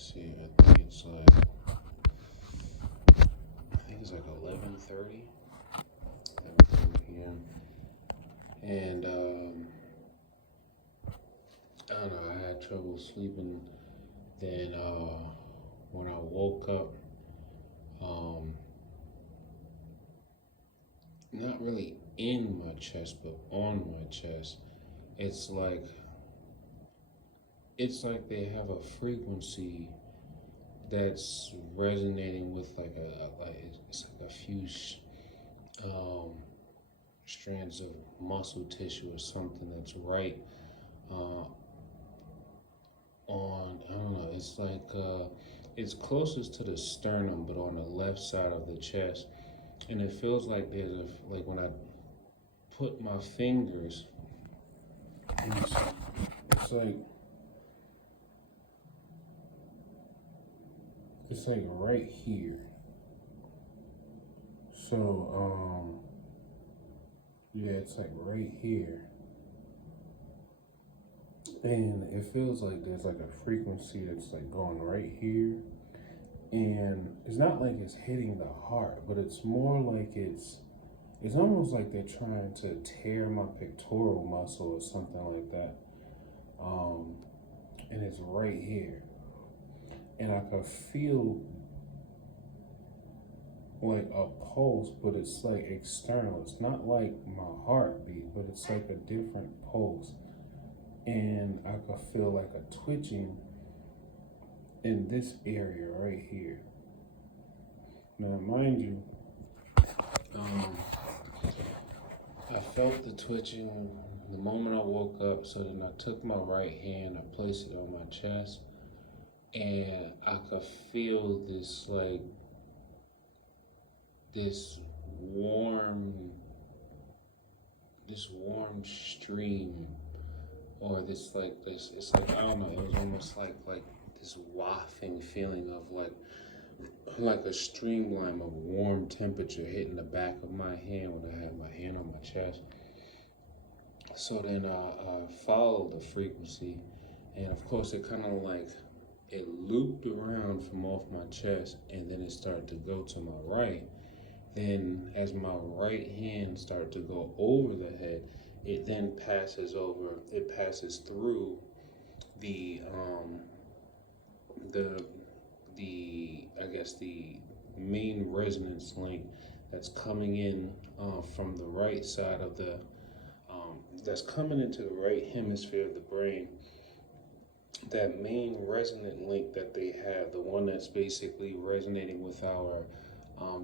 see, I think it's like 11:30, 11:30 p.m. And I don't know. I had trouble sleeping. Then when I woke up, um, not really in my chest, but on my chest, it's like it's like they have a frequency that's resonating with it's like a few um, strands of muscle tissue or something that's right uh, on. I don't know. It's like it's closest to the sternum, but on the left side of the chest, and it feels like there's a like when I put my fingers. It's like it's like right here. So yeah, it's like right here. And it feels like there's like a frequency that's like going right here. And it's not like it's hitting the heart, but it's more like it's almost like they're trying to tear my pectoral muscle or something like that. Um, and it's right here. And I can feel like a pulse, but it's like external. It's not like my heartbeat, but it's like a different pulse. And I can feel like a twitching in this area right here. Now, mind you, um, I felt the twitching the moment I woke up. So then I took my right hand, I placed it on my chest, and I could feel this warm, this warm stream, or this. It's like I don't know. It was almost like this wafting feeling of like a streamline of warm temperature hitting the back of my hand when I had my hand on my chest. So then I followed the frequency, and of course it kind of like it looped around from off my chest, and then it started to go to my right. Then as my right hand started to go over the head, it then passes over. It passes through the um, the I guess the main resonance link that's coming in from the right side of the that's coming into the right hemisphere of the brain. That main resonant link that they have, the one that's basically resonating with our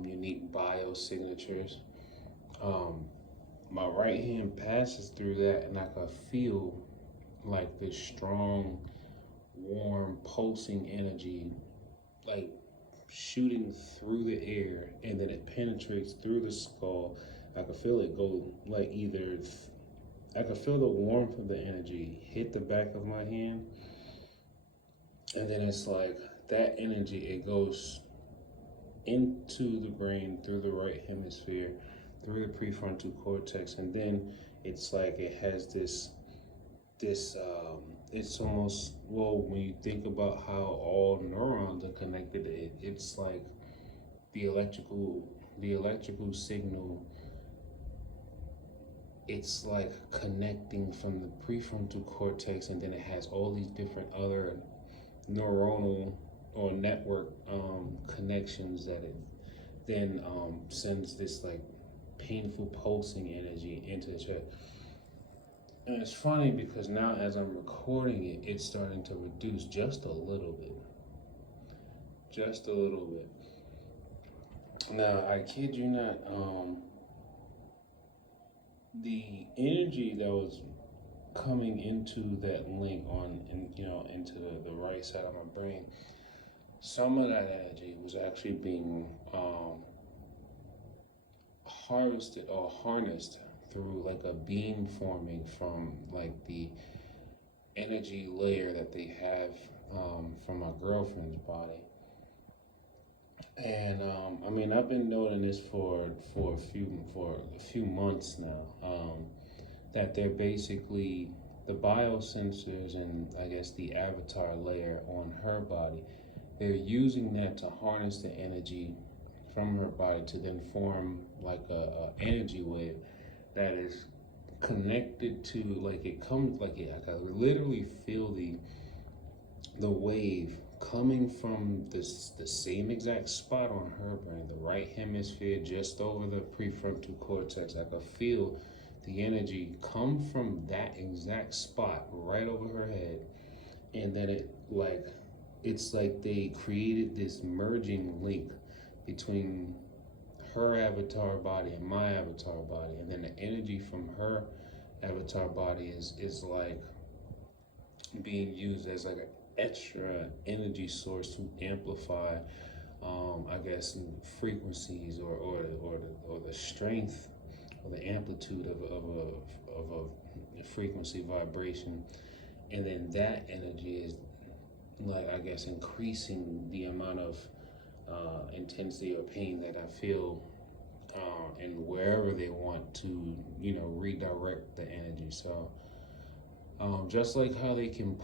unique biosignatures. Um, my right hand passes through that, and I can feel like this strong, warm, pulsing energy, like shooting through the air, and then it penetrates through the skull. I can feel it go like either. I can feel the warmth of the energy hit the back of my hand, and then it's like that energy. It goes into the brain through the right hemisphere, through the prefrontal cortex, and then it's like it has this. It's almost, well, when you think about how all neurons are connected, it's like the electrical signal. It's like connecting from the prefrontal cortex, and then it has all these different other neuronal or network connections that it then sends this like painful pulsing energy into the chest. And it's funny because now as I'm recording it, it's starting to reduce just a little bit. Just a little bit. Now, I kid you not, the energy that was coming into that link into the right side of my brain, some of that energy was actually being harvested or harnessed through like a beam forming from like the energy layer that they have from my girlfriend's body. And I mean, I've been noting this for a few months now. That they're basically the biosensors and I guess the avatar layer on her body. they're using that to harness the energy from her body to then form like a energy wave that is connected to, like, it comes like it, I can literally feel the wave coming from this the same exact spot on her brain, the right hemisphere, just over the prefrontal cortex. I could feel the energy come from that exact spot right over her head, and then it's like they created this merging link between her avatar body and my avatar body, and then the energy from her avatar body is like being used as like an extra energy source to amplify, I guess, frequencies or the strength or the amplitude of a frequency vibration, and then that energy is, like, I guess, increasing the amount of intensity or pain that I feel, and wherever they want to, redirect the energy. So, just like how they can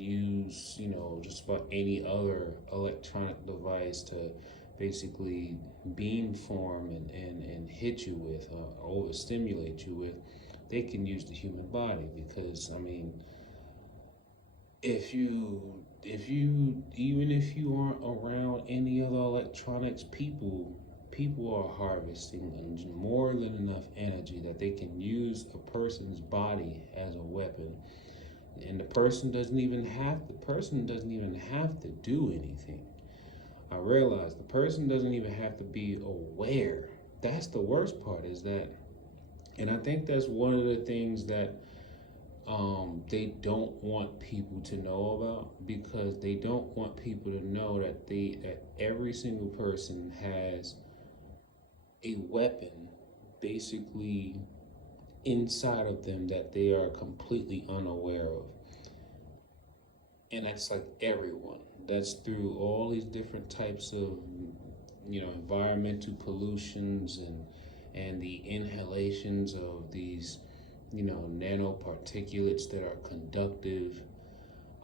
use, just about any other electronic device to basically beam form and hit you with, overstimulate you with, they can use the human body. Because, I mean, even if you aren't around any other electronics, people are harvesting more than enough energy that they can use a person's body as a weapon, and the person doesn't even have to do anything. I realize the person doesn't even have to be aware. That's the worst part, is that, and I think that's one of the things that they don't want people to know about, because they don't want people to know that every single person has a weapon basically inside of them that they are completely unaware of. And that's like everyone. That's through all these different types of, environmental pollutions and the inhalations of these, nanoparticulates that are conductive.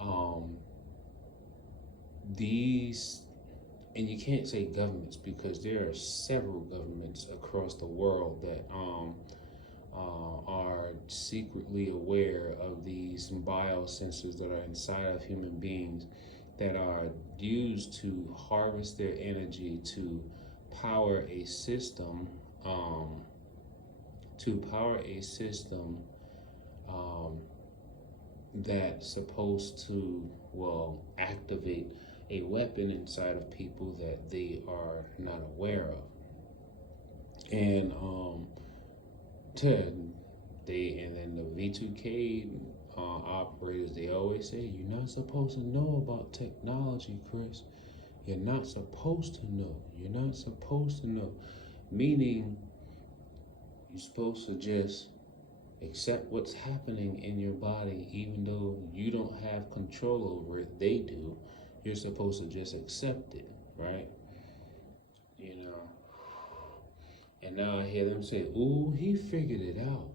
Um, these, and you can't say governments, because there are several governments across the world that are secretly aware of these biosensors that are inside of human beings, that are used to harvest their energy to power a system, to power a system um, that's supposed to, well, activate a weapon inside of people that they are not aware of. And and then the V2K operators, they always say, you're not supposed to know about technology, Chris. You're not supposed to know. You're not supposed to know. Meaning, you're supposed to just accept what's happening in your body, even though you don't have control over it. They do. You're supposed to just accept it, right? And now I hear them say, ooh, he figured it out.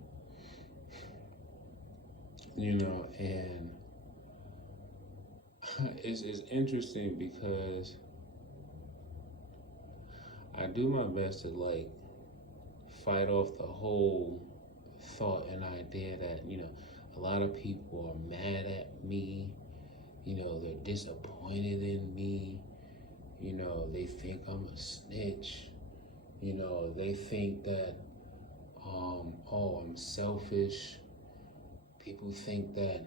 And it's interesting, because I do my best to, like, fight off the whole thought and idea that, a lot of people are mad at me, they're disappointed in me, they think I'm a snitch, they think that, I'm selfish. People think that,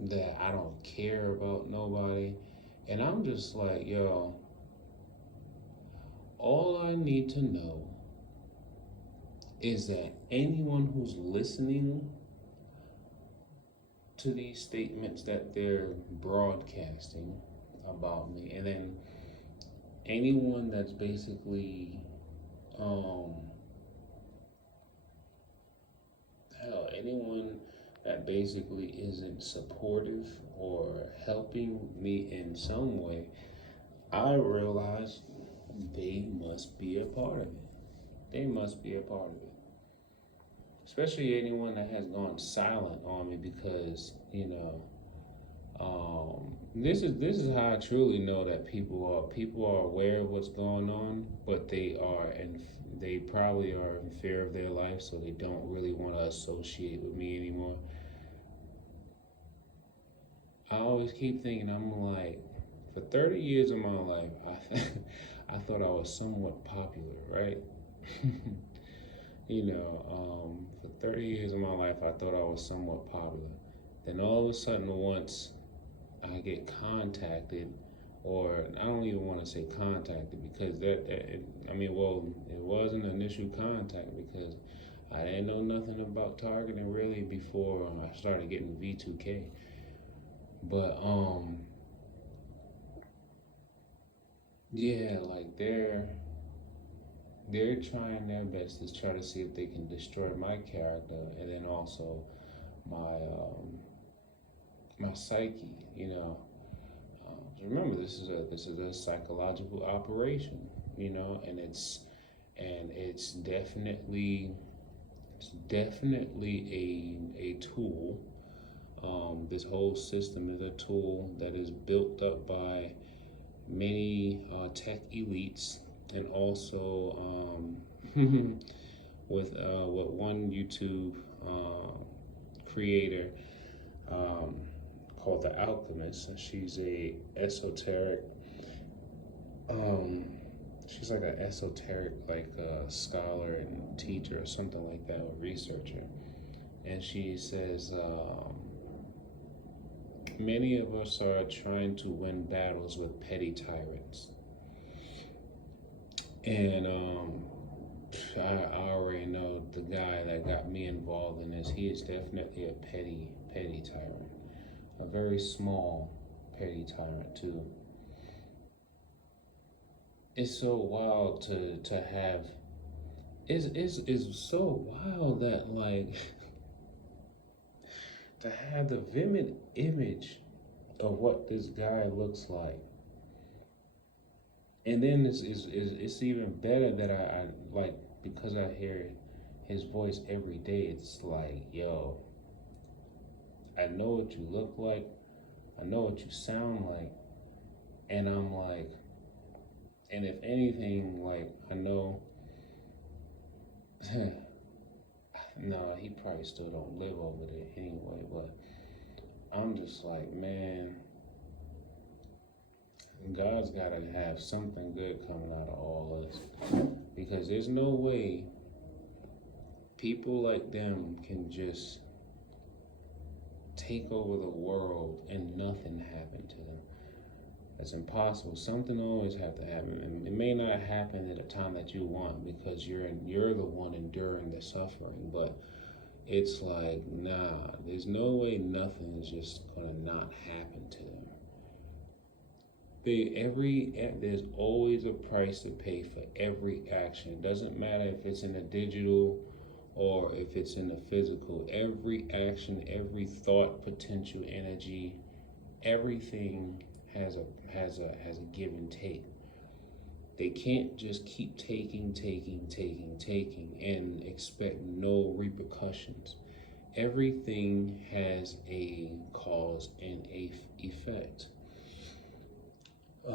that I don't care about nobody. And I'm just like, yo, all I need to know is that anyone who's listening to these statements that they're broadcasting about me, and then anyone that's basically, anyone that basically isn't supportive or helping me in some way, I realize they must be a part of it. They must be a part of it. Especially anyone that has gone silent on me, because, This is how I truly know that people are aware of what's going on, but they probably are in fear of their life, so they don't really want to associate with me anymore. I always keep thinking, I'm like, for 30 years of my life, I thought I was somewhat popular, right? For 30 years of my life, I thought I was somewhat popular. Then all of a sudden, once I get contacted, or I don't even want to say contacted because I mean, well, it was an initial contact because I didn't know nothing about targeting really before I started getting V2K. But yeah, like they're trying their best to try to see if they can destroy my character and then also my my psyche. Remember, this is a psychological operation. And it's definitely a tool. This whole system is a tool that is built up by many tech elites, and also with what one YouTube creator um, called The Alchemist. She's a esoteric. Um, she's like an esoteric scholar and teacher or something like that, or researcher. And she says many of us are trying to win battles with petty tyrants. And I already know the guy that got me involved in this. He is definitely a petty tyrant. A very small petty tyrant too. It's so wild to have. It's so wild that to have the vivid image of what this guy looks like. And then it's even better that I like, because I hear his voice every day. It's like, yo, I know what you look like, I know what you sound like, and I'm like, and if anything, like, I know, no, he probably still don't live over there anyway, but I'm just like, man, God's got to have something good coming out of all this, because there's no way people like them can just take over the world and nothing happen to them. That's impossible. Something always have to happen, and it may not happen at a time that you want because you're the one enduring the suffering. But it's like, nah, there's no way nothing is just gonna not happen to them. There's always a price to pay for every action. It doesn't matter if it's in the digital or if it's in the physical. Every action, every thought, potential, energy, everything has a give and take. They can't just keep taking and expect no repercussions. Everything has a cause and a effect. I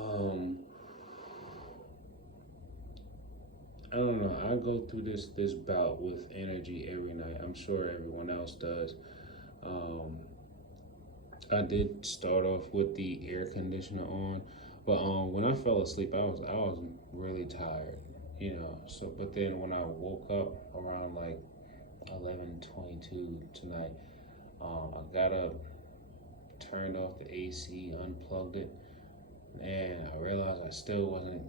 don't know. I go through this bout with energy every night. I'm sure everyone else does. I did start off with the air conditioner on, but when I fell asleep, I was really tired, So, but then when I woke up around like 11:22 tonight, I got up, turned off the AC, unplugged it, and I realized I still wasn't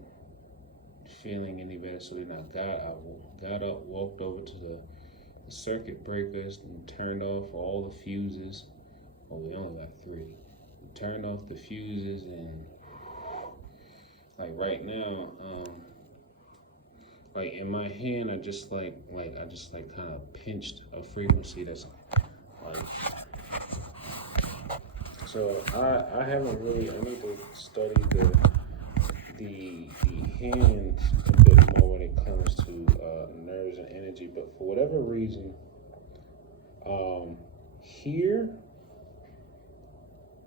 feeling any better. So then I got up, walked over to the circuit breakers, and turned off all the fuses. Well, we only got 3. Turned off the fuses, and like right now, like in my hand, I just kind of pinched a frequency that's like. So I haven't really. I need to study the hands a bit more when it comes to nerves and energy. But for whatever reason, here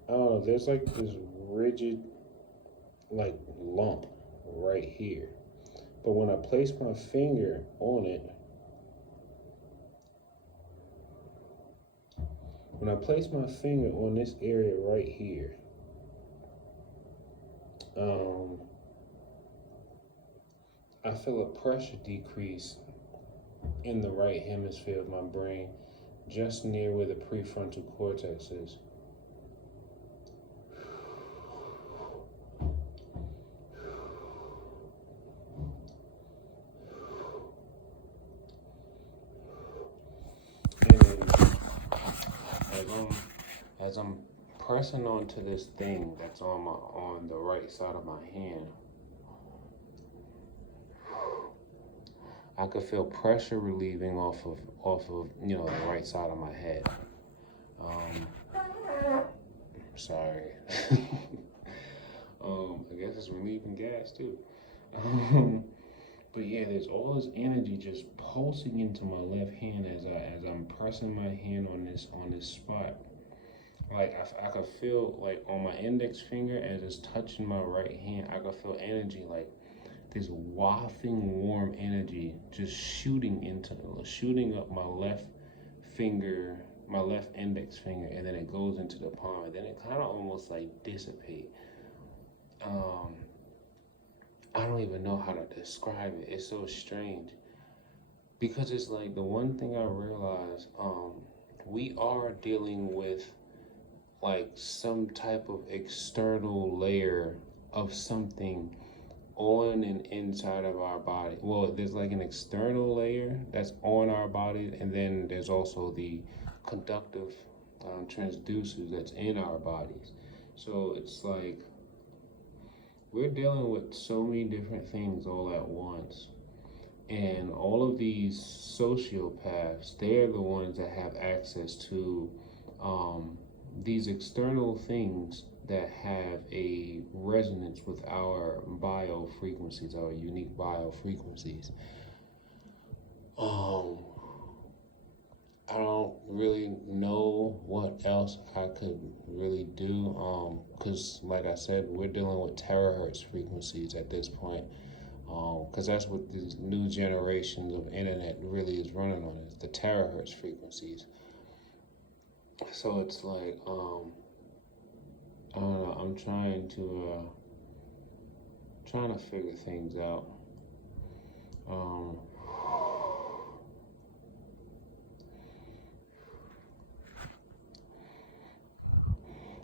I don't know, there's like this rigid like lump right here. But when I place my finger on it, when I place my finger on this area right here, um, I feel a pressure decrease in the right hemisphere of my brain, just near where the prefrontal cortex is. And then as I'm pressing onto this thing that's on the right side of my hand, I could feel pressure relieving off of the right side of my head. Sorry. I guess it's relieving gas too. But yeah, there's all this energy just pulsing into my left hand as I'm pressing my hand on this spot. Like I could feel like on my index finger as it's touching my right hand, I could feel energy like this wafting warm energy just shooting up my left finger, my left index finger, and then it goes into the palm, and then it kind of almost like dissipate. I don't even know how to describe it. It's so strange because it's like the one thing I realize, we are dealing with like some type of external layer of something on and inside of our body. Well, there's like an external layer that's on our body, and then there's also the conductive transducers that's in our bodies. So it's like we're dealing with so many different things all at once. And all of these sociopaths, they're the ones that have access to these external things that have a resonance with our biofrequencies, our unique biofrequencies. I don't really know what else I could really do, because like I said, we're dealing with terahertz frequencies at this point, because that's what these new generations of internet really is running on, is the terahertz frequencies. So it's like, I don't know, I'm trying to figure things out.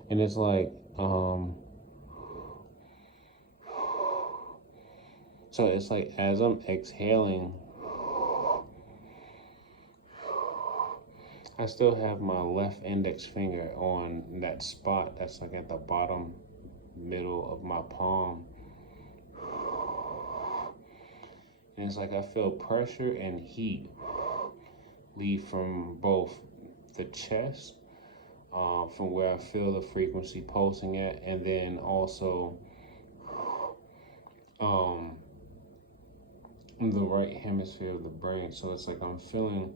And it's like, so it's like as I'm exhaling, I still have my left index finger on that spot that's like at the bottom middle of my palm. And it's like I feel pressure and heat leave from both the chest, from where I feel the frequency pulsing at, and then also the right hemisphere of the brain. So it's like I'm feeling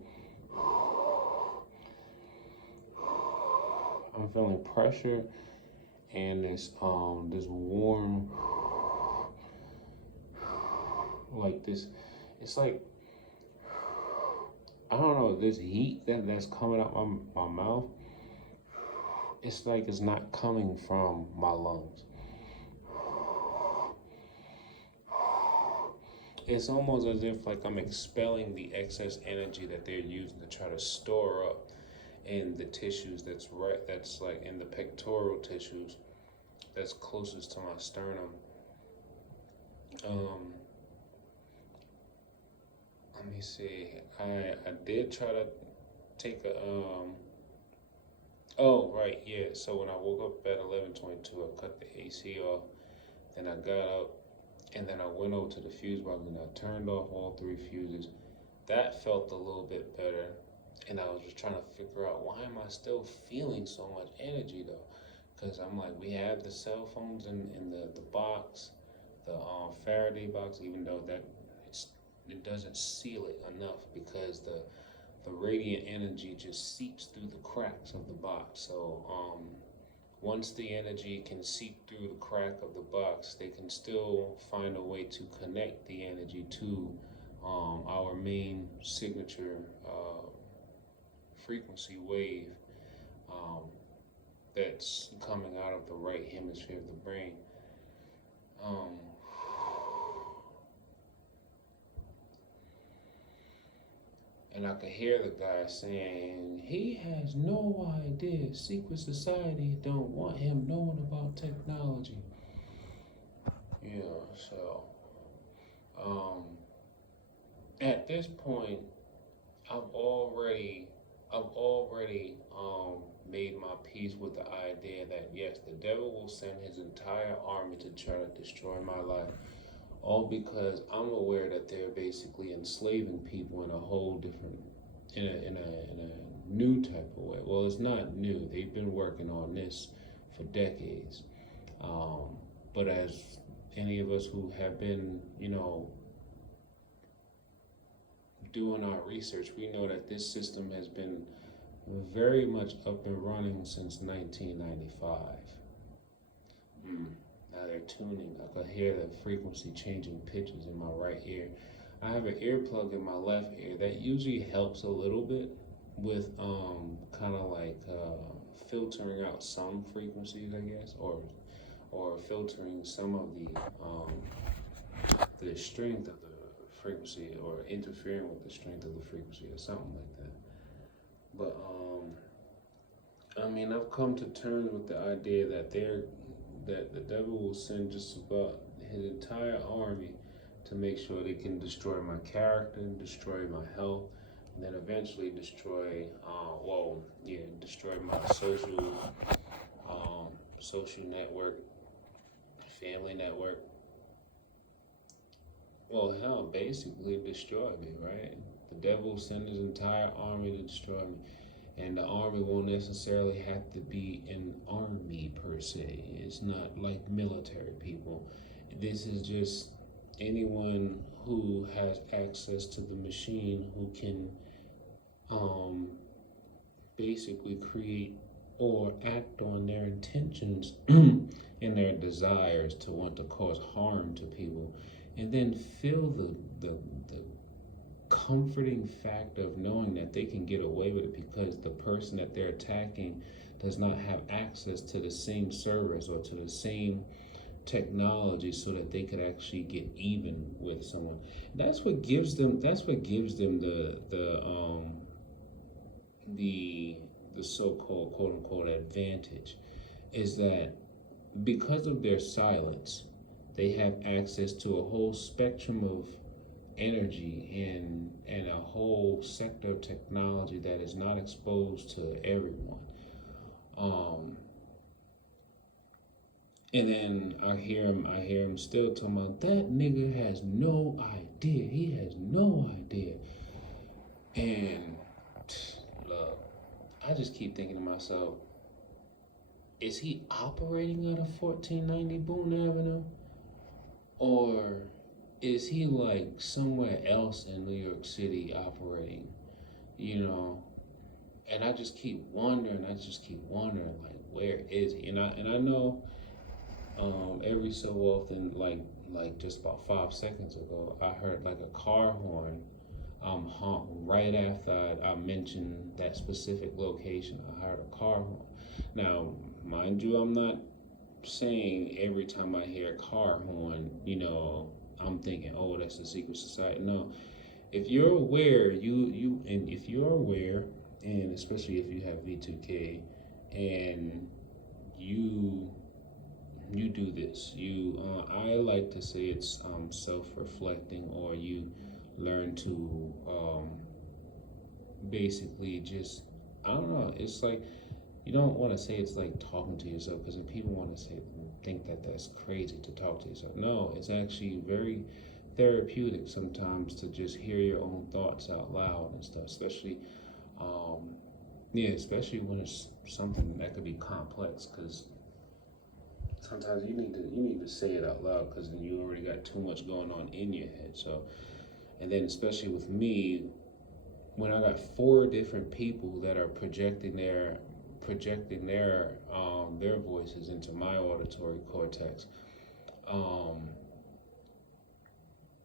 pressure and this warm, like this, it's like, I don't know, this heat that's coming out my mouth, it's like it's not coming from my lungs. It's almost as if like I'm expelling the excess energy that they're using to try to store up in the tissues that's like in the pectoral tissues that's closest to my sternum. Let me see. I did try to take a oh right, yeah. So when I woke up at 11:22, I cut the AC off. Then I got up and then I went over to the fuse box and I turned off all 3 fuses. That felt a little bit better. And I was just trying to figure out, why am I still feeling so much energy though? Because I'm like, we have the cell phones in the box, the Faraday box, even though it doesn't seal it enough, because the radiant energy just seeps through the cracks of the box. So once the energy can seep through the crack of the box, they can still find a way to connect the energy to our main signature frequency wave um, that's coming out of the right hemisphere of the brain. Um, And I could hear the guy saying, he has no idea. Secret society don't want him knowing about technology. Yeah, so at this point, I've already made my peace with the idea that yes, the devil will send his entire army to try to destroy my life. All because I'm aware that they're basically enslaving people in a whole different, in a new type of way. Well, it's not new. They've been working on this for decades. But as any of us who have been, doing our research, we know that this system has been very much up and running since 1995. Now they're tuning. I could hear the frequency changing pitches in my right ear. I have an earplug in my left ear that usually helps a little bit with kind of like filtering out some frequencies, I guess, or filtering some of the strength of the frequency, or interfering with the strength of the frequency, or something like that. But I mean, I've come to terms with the idea that the devil will send just about his entire army to make sure they can destroy my character, destroy my health, and then eventually destroy my social network, family network. Well, hell, basically destroy me, right? The devil will send his entire army to destroy me. And the army won't necessarily have to be an army per se. It's not like military people. This is just anyone who has access to the machine who can basically create or act on their intentions and their desires to want to cause harm to people, and then feel the comforting fact of knowing that they can get away with it because the person that they're attacking does not have access to the same service or to the same technology, so that they could actually get even with someone. That's what gives them the so-called quote unquote advantage, is that because of their silence, they have access to a whole spectrum of energy and a whole sector of technology that is not exposed to everyone. And then I hear him still talking about that nigga has no idea. He has no idea. And look, I just keep thinking to myself, is he operating out of 1490 Boone Avenue? Or is he like somewhere else in New York City operating, And I just keep wondering, like, where is he? And I know every so often, like just about 5 seconds ago, I heard like a car horn honk right after I mentioned that specific location. I heard a car horn. Now, mind you, I'm not saying every time I hear a car horn, I'm thinking, oh, that's the secret society. No, if you're aware, if you're aware, and especially if you have V2K, and you do this, I like to say it's self-reflecting, or you learn to basically just, I don't know, it's like, you don't want to say it's like talking to yourself, because if people want to think that that's crazy to talk to yourself. No, it's actually very therapeutic sometimes to just hear your own thoughts out loud and stuff, especially especially when it's something that could be complex, because sometimes you need to say it out loud, because then you already got too much going on in your head. So, and then especially with me, when I got 4 different people that are projecting their projecting their voices into my auditory cortex. And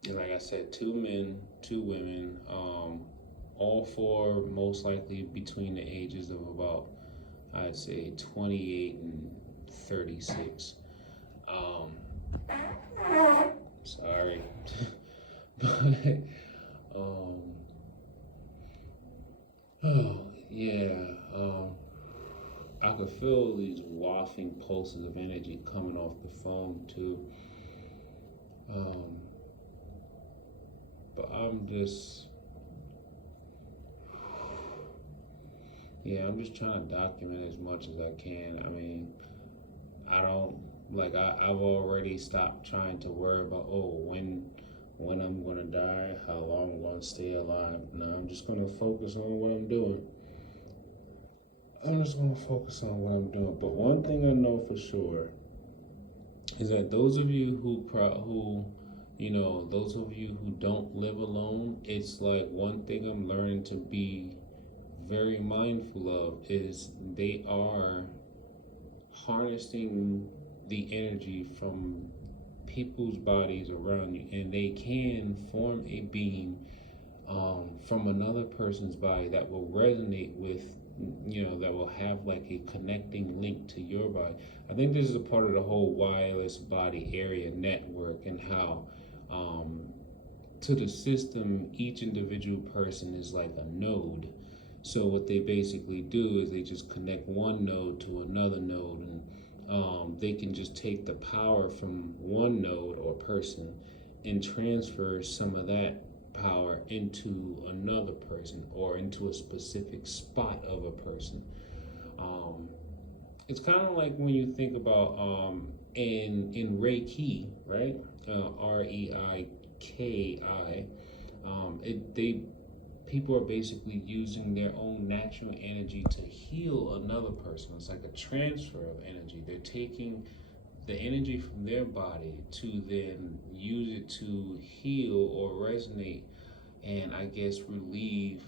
like I said, 2 men, 2 women, all four most likely between the ages of about, I'd say, 28 and 36. Sorry. But, oh, yeah. I could feel these wafting pulses of energy coming off the phone too. But I'm just trying to document as much as I can. I mean, I don't I've already stopped trying to worry about when I'm gonna die, how long I'm gonna stay alive. No, I'm just gonna focus on what I'm doing. But one thing I know for sure is that those of you those of you who don't live alone, it's like one thing I'm learning to be very mindful of is they are harnessing the energy from people's bodies around you, and they can form a beam from another person's body that will resonate with, that will have like a connecting link to your body. I think this is a part of the whole wireless body area network, and how to the system, each individual person is like a node. So what they basically do is they just connect one node to another node, and they can just take the power from one node or person and transfer some of that power into another person or into a specific spot of a person. It's kind of like when you think about in Reiki, right? REIKI. People are basically using their own natural energy to heal another person. It's like a transfer of energy. They're taking the energy from their body to then use it to heal or resonate and, I guess, relieve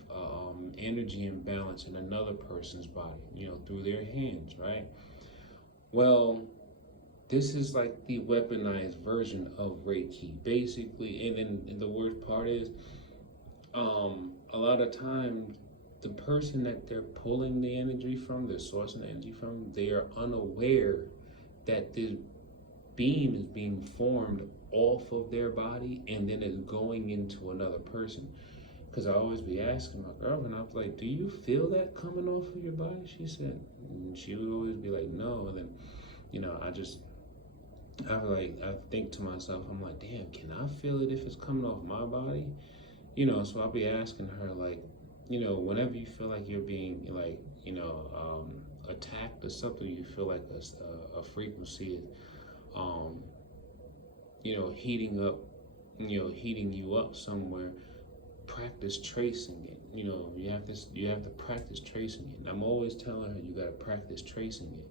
energy imbalance in another person's body, through their hands, right? Well, this is like the weaponized version of Reiki, basically. And the worst part is, a lot of times, the person that they're pulling the energy from, they're sourcing the energy from, they are unaware that this beam is being formed off of their body and then it's going into another person. Because I always be asking my girlfriend, I was like, do you feel that coming off of your body? She said, and she would always be like, no. And then, I think to myself, I'm like, damn, can I feel it if it's coming off my body? So I'll be asking her, like, whenever you feel like you're being, like, attacked or something, you feel like a frequency is, heating you up somewhere, practice tracing it. You have to practice tracing it. And I'm always telling her, you got to practice tracing it.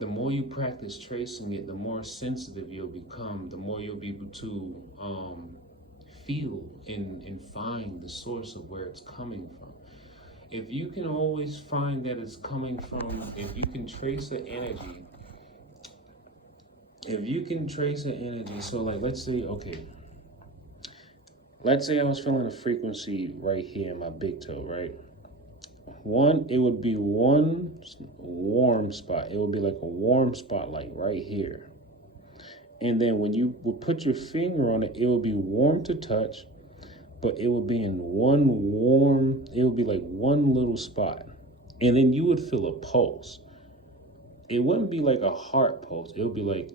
The more you practice tracing it, the more sensitive you'll become, the more you'll be able to feel and find the source of where it's coming from. If you can always find that it's coming from, if you can trace the energy, so like, let's say I was feeling a frequency right here in my big toe, right? It would be one warm spot. It would be like a warm spotlight right here. And then when you would put your finger on it, it would be warm to touch, but it would be in it would be like one little spot. And then you would feel a pulse. It wouldn't be like a heart pulse. It would be like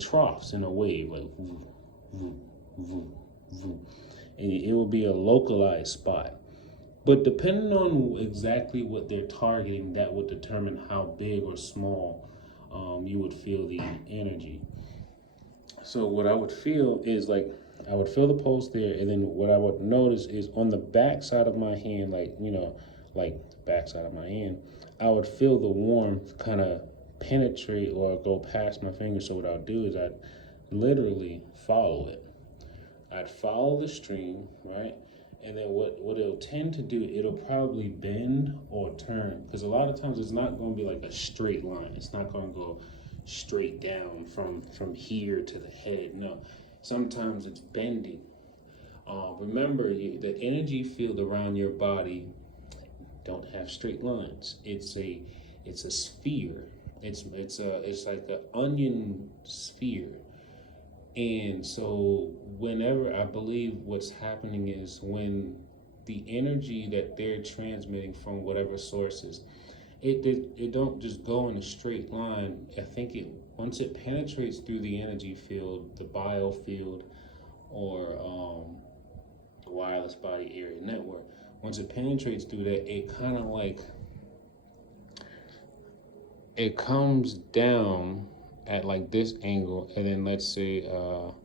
troughs in a wave, like voo, voo, voo, voo. And it will be a localized spot. But depending on exactly what they're targeting, that would determine how big or small you would feel the energy. So what I would feel is like, I would feel the pulse there, and then what I would notice is on the back side of my hand, back side of my hand, I would feel the warmth kind of penetrate or go past my fingers. So what I'll do is I'd literally follow it. I'd follow the stream, right? And then what it'll tend to do, it'll probably bend or turn, because a lot of times it's not going to be like a straight line. It's not going to go straight down from here to the head. No, sometimes it's bending. Remember, the energy field around your body don't have straight lines. It's a sphere. It's like an onion sphere. And so whenever, I believe what's happening is when the energy that they're transmitting from whatever sources, it don't just go in a straight line. I think once it penetrates through the energy field, the biofield, or wireless body area network, once it penetrates through that, it kind of like, it comes down at like this angle, and then let's say all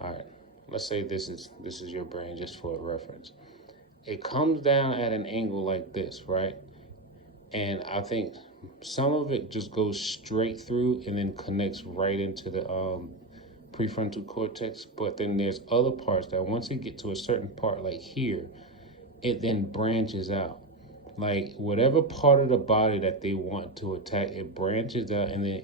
right, let's say this is your brain, just for a reference. It comes down at an angle like this, right? And I think some of it just goes straight through and then connects right into the prefrontal cortex. But then there's other parts that once it gets to a certain part, like here, it then branches out. Like whatever part of the body that they want to attack, it branches out, and then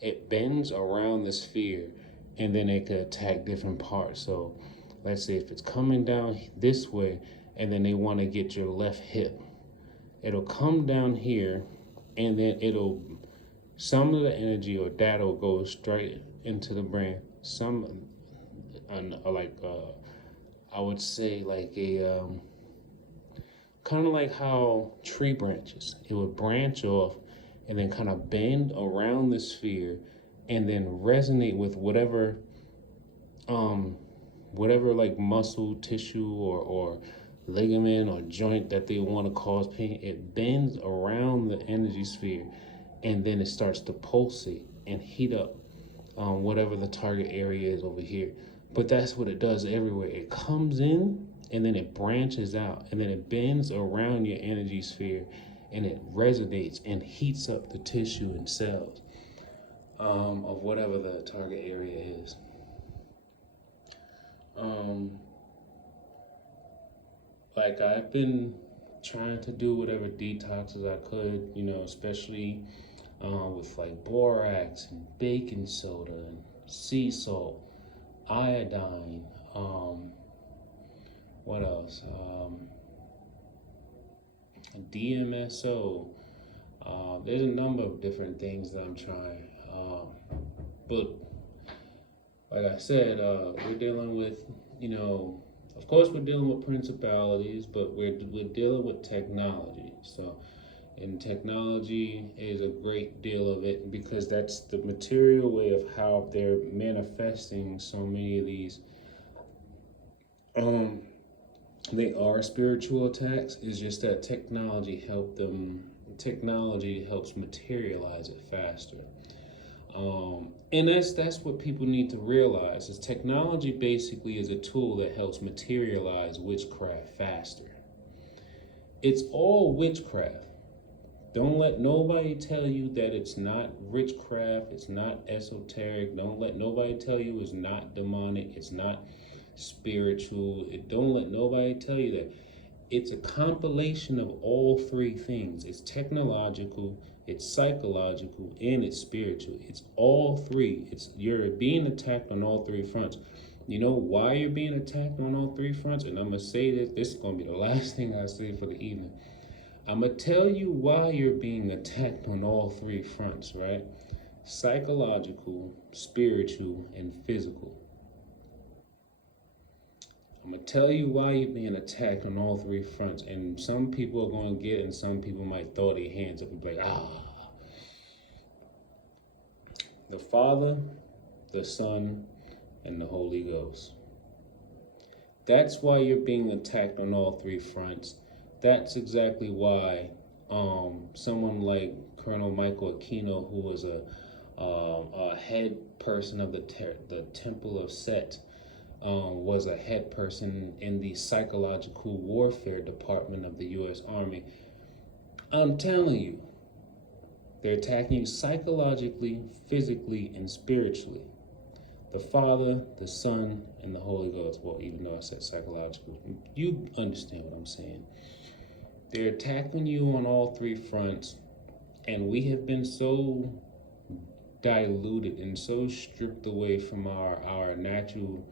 it bends around the sphere, and then it could attack different parts. So let's say if it's coming down this way, and then they want to get your left hip, it'll come down here, and then some of the energy or data will go straight into the brain. Some, I would say like a, kind of like how tree branches, it would branch off and then kind of bend around the sphere and then resonate with whatever like muscle tissue or ligament or joint that they want to cause pain. It bends around the energy sphere, and then it starts to pulsate and heat up whatever the target area is over here. But that's what it does everywhere. It comes in, and then it branches out, and then it bends around your energy sphere, and it resonates and heats up the tissue and cells of whatever the target area is. Like I've been trying to do whatever detoxes I could, especially with like borax and baking soda and sea salt, iodine, what else? DMSO. There's a number of different things that I'm trying. But like I said, we're dealing with, of course we're dealing with principalities, but we're dealing with technology. So, and technology is a great deal of it, because that's the material way of how they're manifesting so many of these. They are spiritual attacks. It's just that technology helps materialize it faster. And that's what people need to realize, is technology basically is a tool that helps materialize witchcraft faster. It's all witchcraft. Don't let nobody tell you that it's not witchcraft, it's not esoteric. Don't let nobody tell you it's not demonic, it's not spiritual. Don't let nobody tell you that. It's a compilation of all three things. It's technological, it's psychological, and it's spiritual. It's all three. You're being attacked on all three fronts. You know why you're being attacked on all three fronts? And I'm going to say this is going to be the last thing I say for the evening. I'm going to tell you why you're being attacked on all three fronts, right? Psychological, spiritual, and physical. I'm going to tell you why you're being attacked on all three fronts. And some people are going to get it, and some people might throw their hands up and be like, The Father, the Son, and the Holy Ghost. That's why you're being attacked on all three fronts. That's exactly why someone like Colonel Michael Aquino, who was a head person of the Temple of Set, was a head person in the psychological warfare department of the U.S. Army. I'm telling you, they're attacking you psychologically, physically, and spiritually. The Father, the Son, and the Holy Ghost. Well, even though I said psychological, you understand what I'm saying. They're attacking you on all three fronts, and we have been so diluted and so stripped away from our natural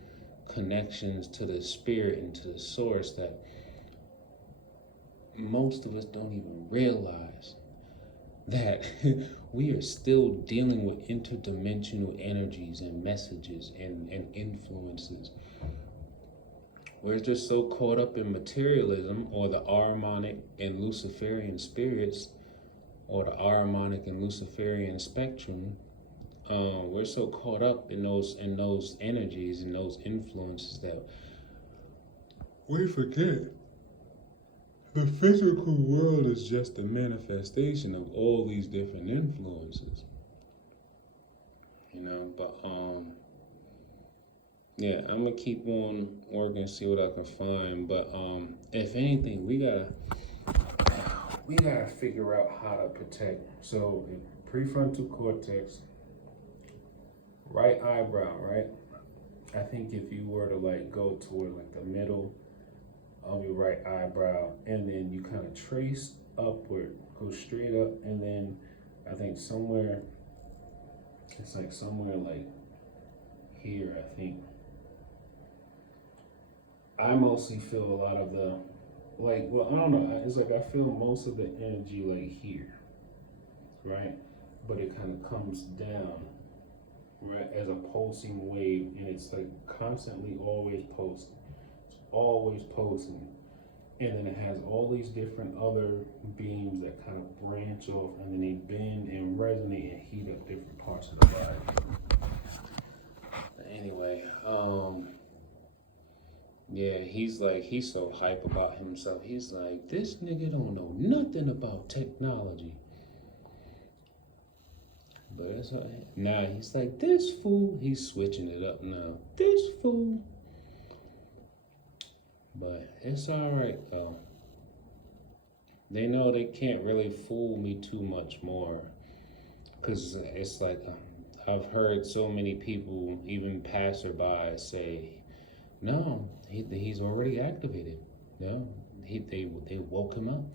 connections to the spirit and to the source that most of us don't even realize that we are still dealing with interdimensional energies and messages and influences. We're just so caught up in materialism, or the Ahrimanic and Luciferian spirits, or the Ahrimanic and Luciferian spectrum. We're so caught up in those energies and those influences that we forget the physical world is just a manifestation of all these different influences. But yeah, I'm gonna keep on working and see what I can find. But if anything, we gotta figure out how to protect. So prefrontal cortex, right eyebrow, right? I think if you were to like go toward like the middle of your right eyebrow, and then you kind of trace upward, go straight up, and then I think somewhere, it's like somewhere like here, I think. I mostly feel a lot of the, like, well, I don't know, it's like I feel most of the energy like here, right? But it kind of comes down, right, as a pulsing wave, and it's like constantly always pulsing. It's always pulsing. And then it has all these different other beams that kind of branch off, and then they bend and resonate and heat up different parts of the body. Anyway, yeah, he's so hype about himself. He's like, this nigga don't know nothing about technology. But it's now he's like, this fool. He's switching it up now. This fool. But it's all right though. They know they can't really fool me too much more, because it's like I've heard so many people, even passerby, say, no, he's already activated. No, they woke him up.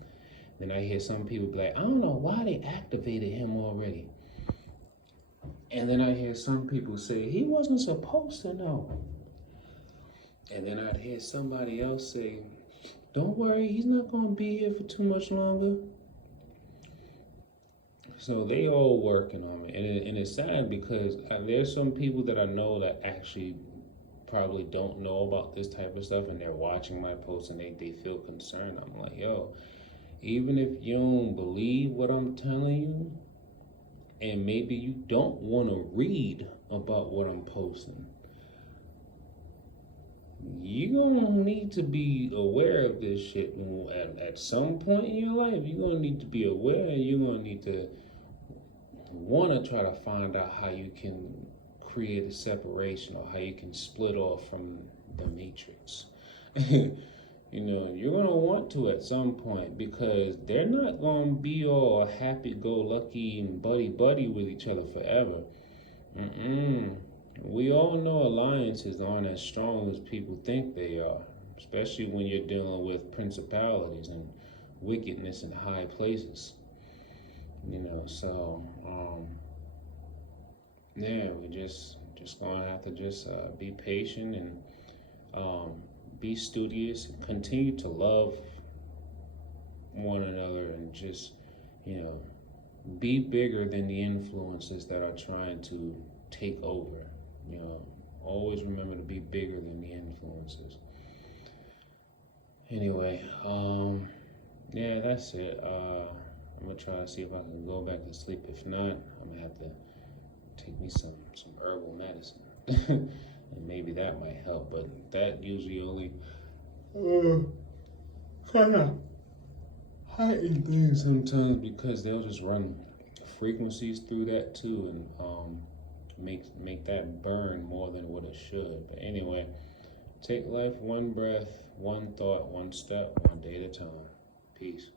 Then I hear some people be like, I don't know why they activated him already. And then I hear some people say, he wasn't supposed to know. And then I'd hear somebody else say, don't worry, he's not going to be here for too much longer. So they all working on it. And it's sad because there's some people that I know that actually probably don't know about this type of stuff, and they're watching my posts and they feel concerned. I'm like, yo, even if you don't believe what I'm telling you, and maybe you don't want to read about what I'm posting, you're going to need to be aware of this shit. At some point in your life, you're going to need to be aware, and you're going to need to want to try to find out how you can create a separation, or how you can split off from the matrix. You're going to want to at some point, because they're not going to be all happy-go-lucky and buddy-buddy with each other forever. We all know alliances aren't as strong as people think they are, especially when you're dealing with principalities and wickedness in high places. Yeah, we just gonna have to just be patient and be studious, and continue to love one another, and just be bigger than the influences that are trying to take over. Always remember to be bigger than the influences. Anyway, yeah, that's it. I'm gonna try to see if I can go back to sleep. If not, I'm gonna have to take me some herbal medicine. And maybe that might help, but that usually only kind of heighten things sometimes, because they'll just run frequencies through that too, and make that burn more than what it should. But anyway, take life one breath, one thought, one step, one day at a time. Peace.